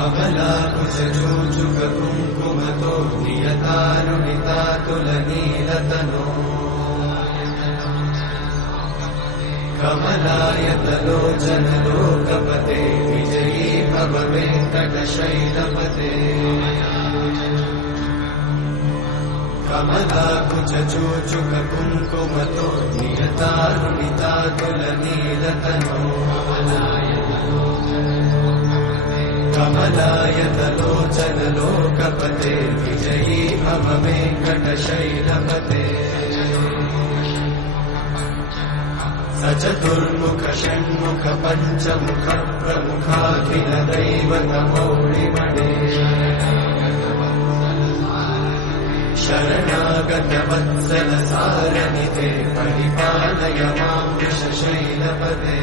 कमलाकुचूचुककुङ्कुमतो नियतारुणितातुलनीलतनो कमलायतलोचनलोकपते विजयी भव वेङ्कटशैलपते कमलाकुचूचुककुङ्कुमतो नियतारुणितातुलनीलतनो कमलायतलोचनलोकपते विजयी भव वेङ्कटशैलपते स चतुर्मुख षण्मुख पञ्चमुख प्रमुखाखिल दैवतमौलिमणे शरणागत वत्सल सारनिधे परिपालय मां वृषशैलपते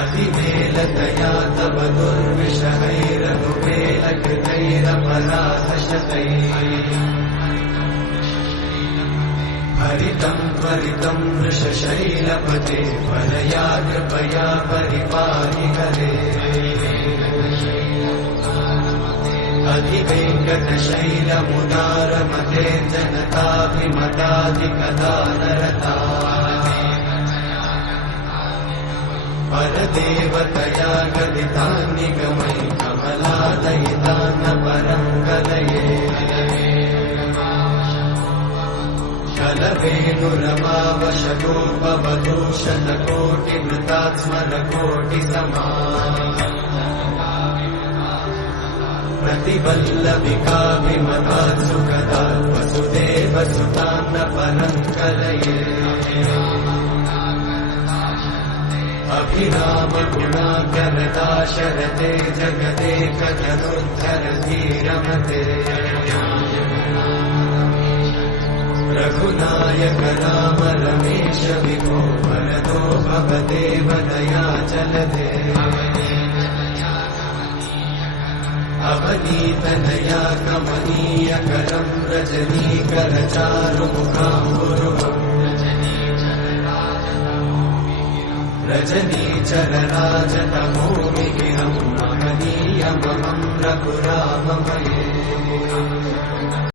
अतिमेलतया तव दुर्विषहैरनुमेलकृतैरपराधशतैः हरितं त्वरितं वृषशैलपते वरया कृपया परिपाहि हरे अधिवेङ्कटशैलमुदारमते जनताभिमताधिकदानरता परदेवतया गदितान्निगमयि कमलादयितान्न परं कलये कलवेणुरमावशतोपवधूषणकोटिमृतात्स्मरकोटिसमा प्रतिवल्लभिकाभिमतात् सुखदात् वसुदेवसुतान्न परं कलये अभिरामगुणाकरदाशरथे जगदेकजनोद्धर धीरमते रघुनायक राम रमेश विभो वरदो भवदेव दयाचलते अवनीतनया कमनीयकरं रजनीकरचारुमुखाम्बुरुहम् रजनीचरराजतमोमिहिरं महनीयमहं रघुराममये